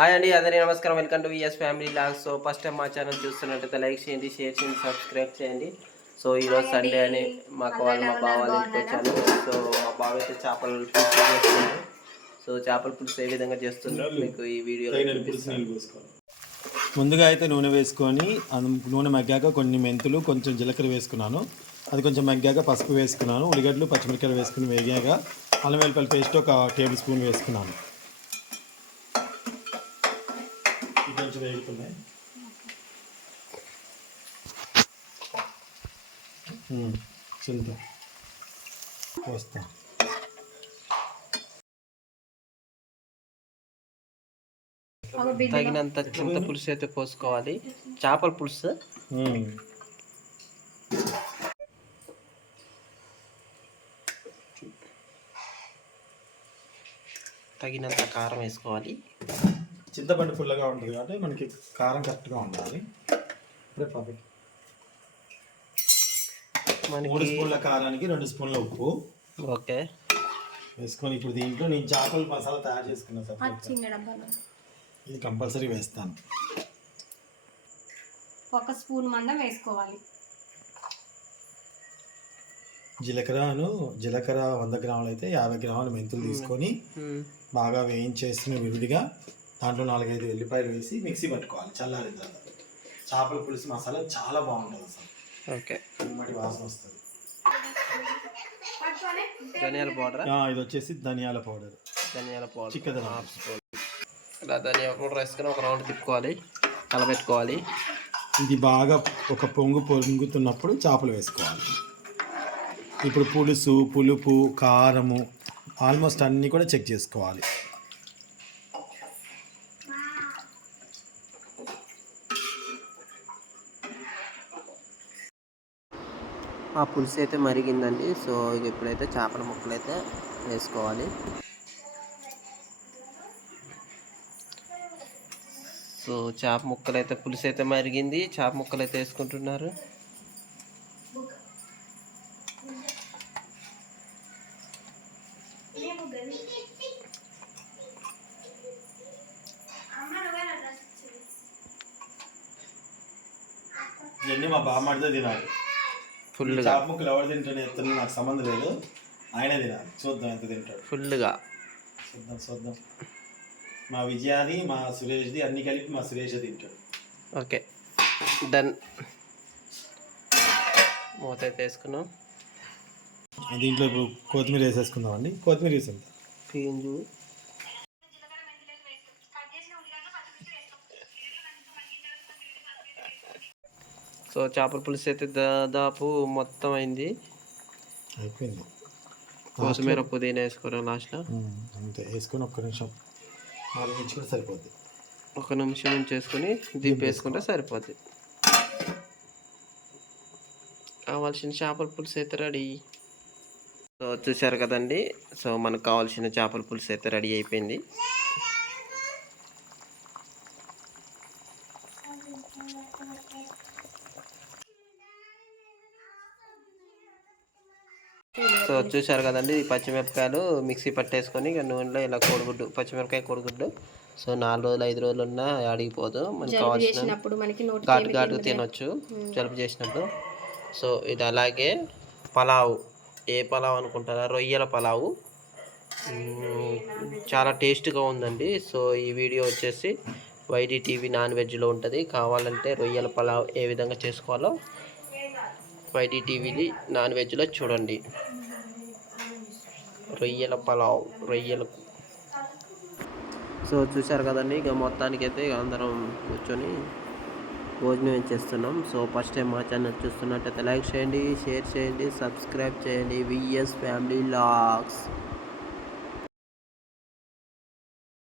Hi అండి అందరి నమస్కారం. Welcome to VS family vlog so first time మా ఛానల్ చూస్తున్నట్టయితే లైక్ చేయండి షేర్ చేయండి సబ్స్క్రైబ్ చేయండి. సో ఈరోజు సండే అని మాకు వాళ్ళు మా బావ వాళ్ళ ఇంటికి వచ్చాను సో మా బావ అయితే చేపల పులుసు చేస్తున్నాడు. సో చేపల పులుసు ఏ విధంగా చేస్తుందో మీకు ఈ వీడియోలో పోసుకోవాలి. ముందుగా అయితే నూనె వేసుకొని నూనె మగ్గాక కొన్ని మెంతులు కొంచెం జీలకర్ర వేసుకున్నాను. అది కొంచెం మగ్గాక పసుపు వేసుకున్నాను. ఉల్లిగడ్డలు పచ్చిమిరకాయలు వేసుకుని వేగాక అల్లం వెల్లిపల్లి పేస్ట్ ఒక టేబుల్ స్పూన్ వేసుకున్నాను. కొంచెం వేగుతున్నాయి. చింత. పోస్తా. తగినంత చింత పులుసు అయితే పోసుకోవాలి. చేపల పులుసు. తగినంత కారం వేసుకోవాలి. చింతపండు పుల్లగా ఉంటుంది కాబట్టి మనకి కారం కరెక్ట్గా ఉండాలి. ఇప్పుడే పర్ఫెక్ట్ మూడు మనకి స్పూన్ల కారానికి రెండు స్పూన్ల ఉప్పు. ఓకే. వేసుకొని ఇప్పుడు దీంట్లో నేను చేపల మసాలా తయారు చేసుకున్నా సార్ ఇది కంపల్సరీ వేస్తాను. ఒక స్పూన్ మందం వేసుకోవాలి. జీలకర్రను జీలకర్ర వంద గ్రాములు అయితే యాభై గ్రాముల మెంతులు తీసుకొని. బాగా వేయించేసిన విడిగా దాంట్లో నాలుగైదు వెల్లిపాయలు వేసి మిక్సీ పట్టుకోవాలి చల్లారిన తర్వాత. చేపల పులుసు మసాలా చాలా బాగుంటుంది అసలు. ఓకే. ఉమ్మడి వాసన వస్తుంది. ధనియాల పౌడర్? ఆ, ఇది వచ్చేసి ధనియాల పౌడర్. ధనియాల పౌడర్. చిక్కదనం. హాఫ్ స్పూన్ ఇలా ధనియాల పౌడర్ వేసుకొని ఒక రౌండ్ తిప్పుకోవాలి కలబెట్టుకోవాలి. ఇది బాగా ఒక పొంగు పొంగుతున్నప్పుడు చేపలు వేసుకోవాలి. ఇప్పుడు పులుసు పులుపు కారము ఆల్మోస్ట్ అన్నీ కూడా చెక్ చేసుకోవాలి. ఆ పులుసు అయితే మరిగిందండి. సో ఇక ఇప్పుడైతే చేపల ముక్కలు అయితే వేసుకోవాలి. సో చేప ముక్కలు అయితే పులుసు అయితే మరిగింది. చేప ముక్కలు అయితే వేసుకుంటున్నారు. ఇవన్నీ మా బామ్మడితే తినాలి. ఫుల్గా చేప ముక్కలు ఎవరు తింటాడు ఎత్తను నాకు సంబంధం లేదు. ఆయనే తినాలి. చూద్దాం ఎంత తింటాడు. ఫుల్గా చూద్దాం చూద్దాం. మా విజయాది మా సురేష్ది అన్ని కలిపి మా సురేష్ తింటాడు. ఓకే. డన్ మూత అయితే వేసుకున్నాం. దీంట్లో ఇప్పుడు కొత్తిమీర వేసేసుకుందాం అండి కొత్తిమీర వేసింది పీంజు సో చేపల పులుసు అయితే దాదాపు మొత్తం అయింది. అయిపోయింది. కొత్తిమీర పుదీనా వేసుకోవడం లాస్ట్లో? అంతే వేసుకొని ఒక్క నిమిషం కూడా సరిపోద్ది. ఒక నిమిషం ఉంచేసుకొని దింపేసుకుంటే సరిపోద్ది. కావాల్సిన చేపల పులుసు అయితే రెడీ. సో చూశారు కదండి సో మనకు కావాల్సిన చేపల పులుసు అయితే రెడీ అయిపోయింది. సో చూశారు కదండి ఈ పచ్చిమిరపకాయలు మిక్సీ పట్టేసుకొని ఇక నూనెలో ఇలా కోడిగుడ్డు పచ్చిమిరపకాయ కోడిగుడ్డు. సో నాలుగు రోజులు ఐదు రోజులు ఉన్నా అడిగిపోదు మనకు కావాల్సిన ఘాటు ఘాటు తినొచ్చు జలుబు చేసినప్పుడు. సో ఇది అలాగే పలావ్. ఏ పలావ్ అనుకుంటారా? రొయ్యల పలావు. చాలా టేస్ట్గా ఉందండి. సో ఈ వీడియో వచ్చేసి వైడి టీవీ నాన్ వెజ్లో ఉంటుంది. కావాలంటే రొయ్యల పలావ్ ఏ విధంగా చేసుకోవాలో వైటీ టీవీని నాన్ వెజ్లో చూడండి. రొయ్యల పలావ్ రొయ్యల సో చూశారు కదండి ఇక మొత్తానికి అయితే అందరం కూర్చొని భోజనం చేస్తున్నాం. సో ఫస్ట్ టైం మా ఛానల్ చూస్తున్నట్టయితే లైక్ చేయండి షేర్ చేయండి సబ్స్క్రైబ్ చేయండి. VS family vlogs